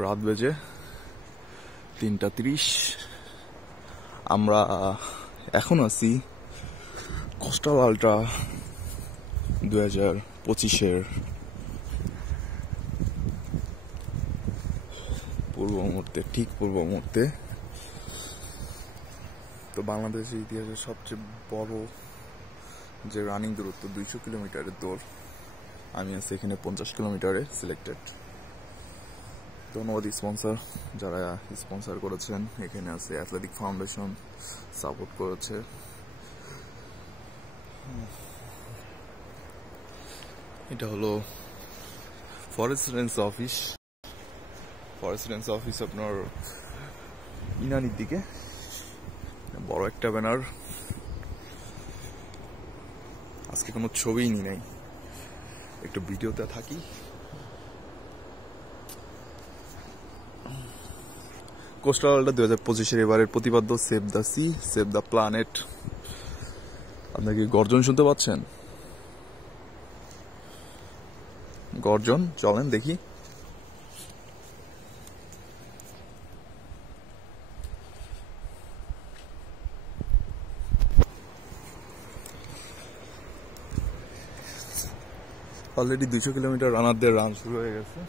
রাত বেজে 3:30। আমরা এখন আছি কোস্টাল আল্ট্রা 2025-এর ঠিক পূর্ব মুহূর্তে। তো বাংলাদেশের ইতিহাসের সবচেয়ে বড় যে রানিং দূরত্ব 200 কিলোমিটারের দৌড়, আমি আছি এখানে 50 কিলোমিটারে সিলেক্টেড। ধন্যবাদ স্পন্সর, যারা স্পন্সর করেছেন। এখানে আছে অ্যাথলেটিক ফাউন্ডেশন, সাপোর্ট করেছে। এটা হলো forest range office. Forest range office আপনার ইনানির দিকে, বড় একটা ব্যানার। আজকে কোনো ছবিই নি নাই, একটু ভিডিওতে থাকি। কোস্টাল আল্ট্রা 2025-এর এবারের প্রতিপাদ্য save the sea, save the planet. আপনারা কি গর্জন শুনতে পাচ্ছেন? গর্জন, চলেন দেখি। অলরেডি 200 কিলোমিটার রানারদের রান শুরু হয়ে গেছে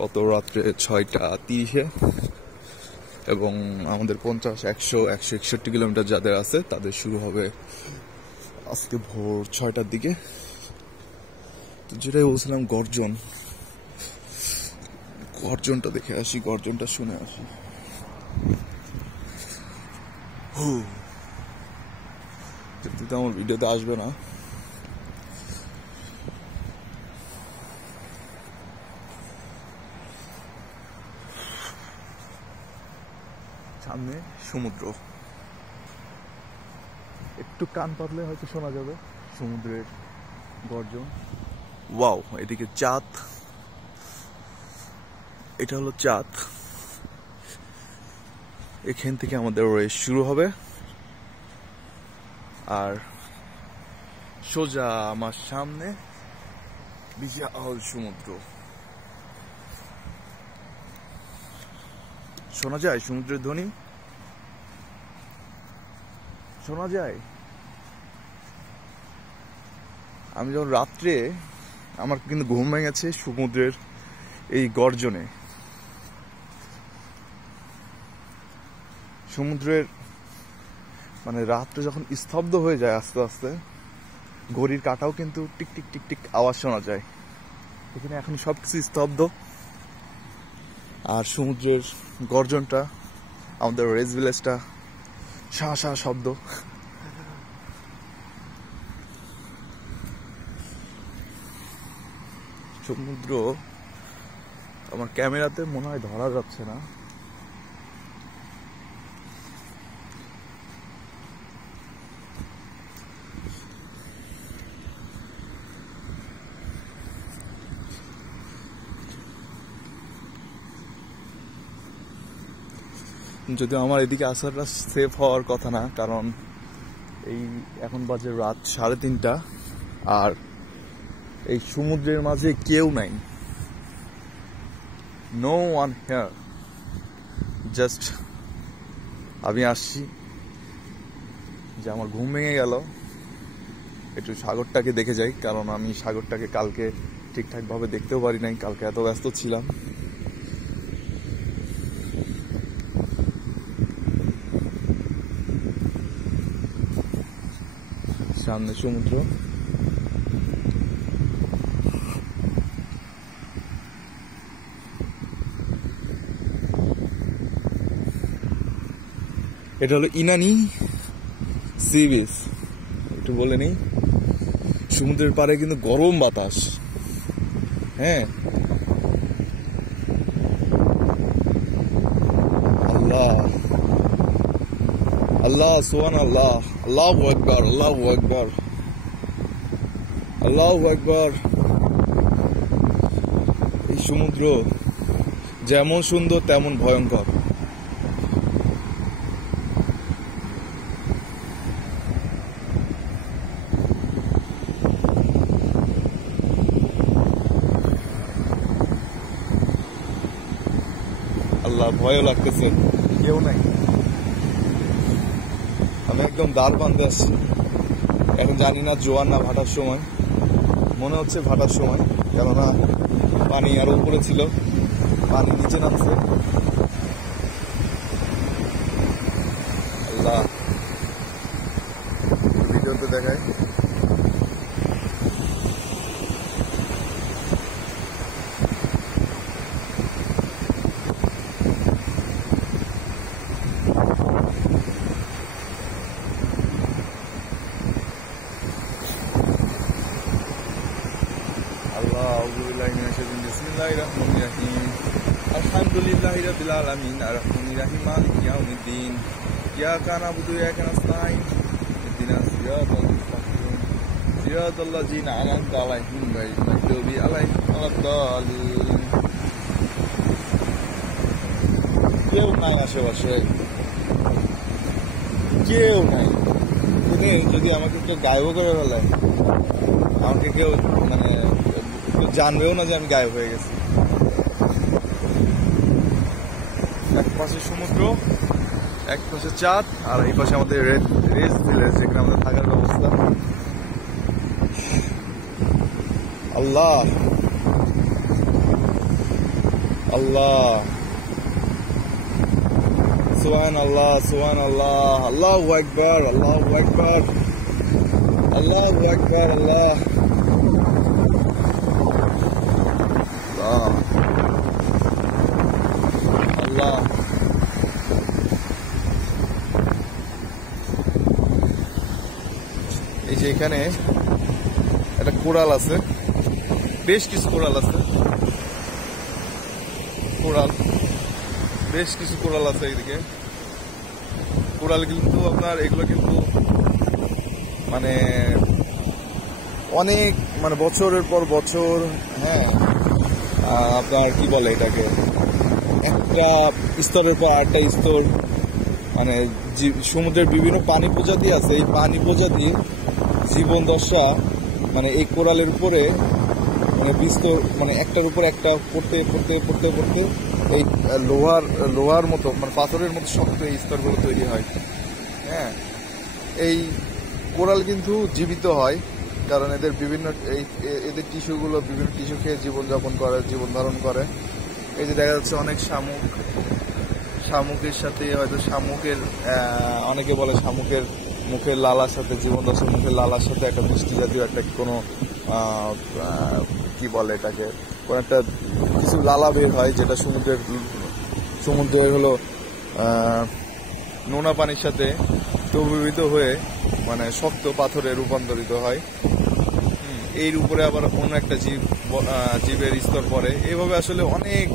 গত রাত্রে 6:30-এ, এবং আমাদের 50, 100, 161 কিলোমিটার যাদের আছে তাদের শুরু হবে আজকে ভোর 6টার দিকে। তো যেটাই বলছিলাম, গর্জনটা দেখে আসি, গর্জনটা শুনে আসি। যদি তো আমার ভিডিওতে আসবে না। সামনে সমুদ্র, একটু কান পাতলে হয়তো শোনা যাবে সমুদ্রের গর্জন। ওয়াও, এদিকে চাঁদ। এটা হলো চাঁদ। এখান থেকে আমাদের রেস শুরু হবে, আর সোজা আমার সামনে বিশাল সমুদ্র। শোনা যায় সমুদ্রের ধ্বনি, শোনা যায়। আমি যখন রাত্রে, আমার কিন্তু ঘুম ভেঙেছে সমুদ্রের এই গর্জনে। সমুদ্রের মানে রাত্রে যখন স্তব্ধ হয়ে যায় আস্তে আস্তে, ঘড়ির কাঁটাও কিন্তু টিক টিক টিক টিক আওয়াজ শোনা যায়। এখানে এখন সবকিছু স্তব্ধ, আর সমুদ্রের গর্জনটা, আমাদের রেস ভিলেজটা শা শা শব্দ। সমুদ্র আমার ক্যামেরাতে মনে হয় ধরা যাচ্ছে না। যদিও আমার এদিকে আসাটা সেফ হওয়ার কথা না, কারণ এই এখন বাজে রাত 3:30, আর এই সমুদ্রের মাঝে কেউ নাই। No one here. জাস্ট আমি আসছি যে আমার ঘুম ভেঙে গেল, একটু সাগরটাকে দেখে যাই, কারণ আমি সাগরটাকে কালকে ঠিকঠাক ভাবে দেখতেও পারি নাই, কালকে এত ব্যস্ত ছিলাম। সামনে সমুদ্র। এটা হলো ইনানি সি বিচ। একটু বলে নেই, সমুদ্রের পাড়ে কিন্তু গরম বাতাস। হ্যাঁ, আল্লাহ আল্লাহ, সুবহানাল্লাহ, আল্লাহু আকবার, আল্লাহু আকবার, আল্লাহু আকবার। এই সমুদ্র যেমন সুন্দর তেমন ভয়ঙ্কর। আল্লাহ, ভয়ও লাগতেছে, কেউ নাই। আমি একদম দ্বার বান্ধে আসছি। এখন জানি না জোয়ার না ভাটার সময়, মনে হচ্ছে ভাটার সময়, কেননা পানি আরো উপরে ছিল, পানি নিচে নামছে। আল্লাহ, ভিডিওতে দেখায়। Bismillahirrahmanirrahim. Alhamdulillahirabbil alamin arrahmanirrahim maliki yaumiddin. Iyyaka na'budu wa iyyaka nasta'in. Ihdinas siratal mustaqim. Siratal ladzina an'amta 'alaihim ghairil maghdubi 'alaihim waladdallin. কেউ নাই আশেপাশে, কেউ নাই। যদি আমাকে কেউ গায়েবও করে ফেলে, আমাকে কেউ মানে জানবেও না যে আমি গায়েব হয়ে গেছি। এক পাশে সমুদ্র, এক পাশে চাঁদ, আর এই পাশে আমাদের রেস ভিলেজ, যেখানে আমাদের থাকার ব্যবস্থা। আল্লাহ আল্লাহ, সুবহান আল্লাহ, সুবহান আল্লাহ, আল্লাহু আকবার, আল্লাহু আকবার, আল্লাহু আকবার, আল্লাহ। আল্লাহ, এই যে এখানে একটা কোরাল আছে, বেশ কিছু কোরাল আছে, বেশ কিছু কোরাল আছে এইদিকে। কোরাল কিন্তু আপনার এগুলো কিন্তু মানে অনেক মানে বছরের পর বছর, হ্যাঁ, আপনার কি বলে এটাকে, একটা স্তরের পর আরেকটা স্তর, মানে সমুদ্রের বিভিন্ন পানি প্রজাতি আছে, এই পানি প্রজাতি জীবন দশা মানে এই কোরালের উপরে মানে বিস্তর, মানে একটার উপর একটা পড়তে পড়তে পড়তে পড়তে এই লোহার মতো মানে পাথরের মতো শক্ত এই স্তরগুলো তৈরি হয়। হ্যাঁ, এই কোরাল কিন্তু জীবিত হয়, কারণ এদের বিভিন্ন এদের টিস্যুগুলো বিভিন্ন টিস্যু খেয়ে জীবনযাপন করে, জীবন ধারণ করে। এই যে দেখা যাচ্ছে অনেক শামুকের সাথে হয়তো শামুকের অনেকে বলে শামুকের মুখের লালার সাথে, জীবনদশার মুখের লালার সাথে একটা মিষ্টি জাতীয় একটা কোনো কি বলে এটাকে, কোনো একটা কিছু লালা বের হয়, যেটা সমুদ্রের হলো নোনা পানির সাথে দ্রবীভূত হয়ে মানে শক্ত পাথরে রূপান্তরিত হয়। এর উপরে আবার অন্য একটা জীবের স্তর পড়ে। এইভাবে আসলে অনেক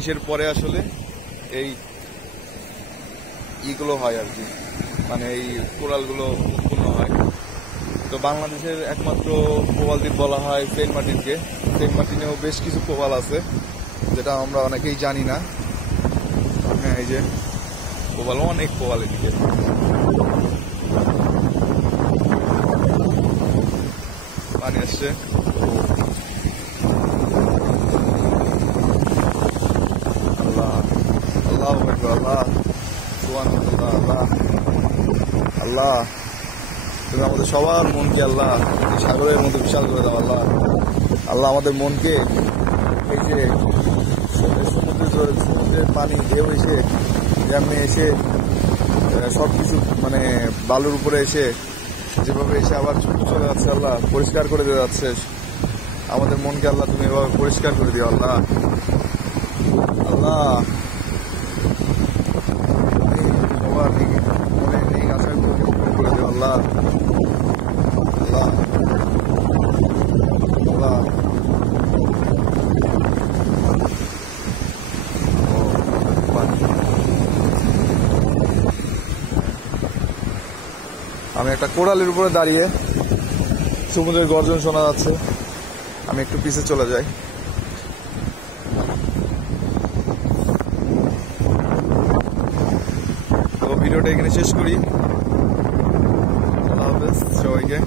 ইসের পরে আসলে এই ইগুলো হয় আর কি, মানে এই কোরালগুলো উৎপন্ন হয়। তো বাংলাদেশের একমাত্র প্রবাল দ্বীপ বলা হয় সেন্ট মার্টিনকে। সেন্ট মার্টিনেও বেশ কিছু প্রবাল আছে, যেটা আমরা অনেকেই জানি না। হ্যাঁ, এই যে প্রবাল, অনেক প্রবাল এদিকে। পানি আসছে, আল্লাহ আল্লাহ আল্লাহ, সুবহানাল্লাহ, আল্লাহ আল্লাহ, তুমি আমাদের সবার মনকে আল্লাহ সাগরের মধ্যে বিশাল করে দাও। আল্লাহ আল্লাহ, আমাদের মনকে এই যে সমুদ্রের পানি ঢেউ এসে যেমনি এসে সবকিছু মানে বালুর উপরে এসে যেভাবে এসে আবার ছুটে চলে যাচ্ছে, আল্লাহ পরিষ্কার করে দিয়ে যাচ্ছে আমাদের মনকে। আল্লাহ তুমি এভাবে পরিষ্কার করে দিও। আল্লাহ আল্লাহ, সবার মনে নেই আশাগুলো করে দিও। আল্লাহ আল্লাহ আল্লাহ, আমি একটা কোরালের উপরে দাঁড়িয়ে, সমুদ্রের গর্জন শোনা যাচ্ছে। আমি একটু পিছে চলে যাই। তো ভিডিওটা এখানে শেষ করি। আল্লাহ হাফেজ সবাইকে।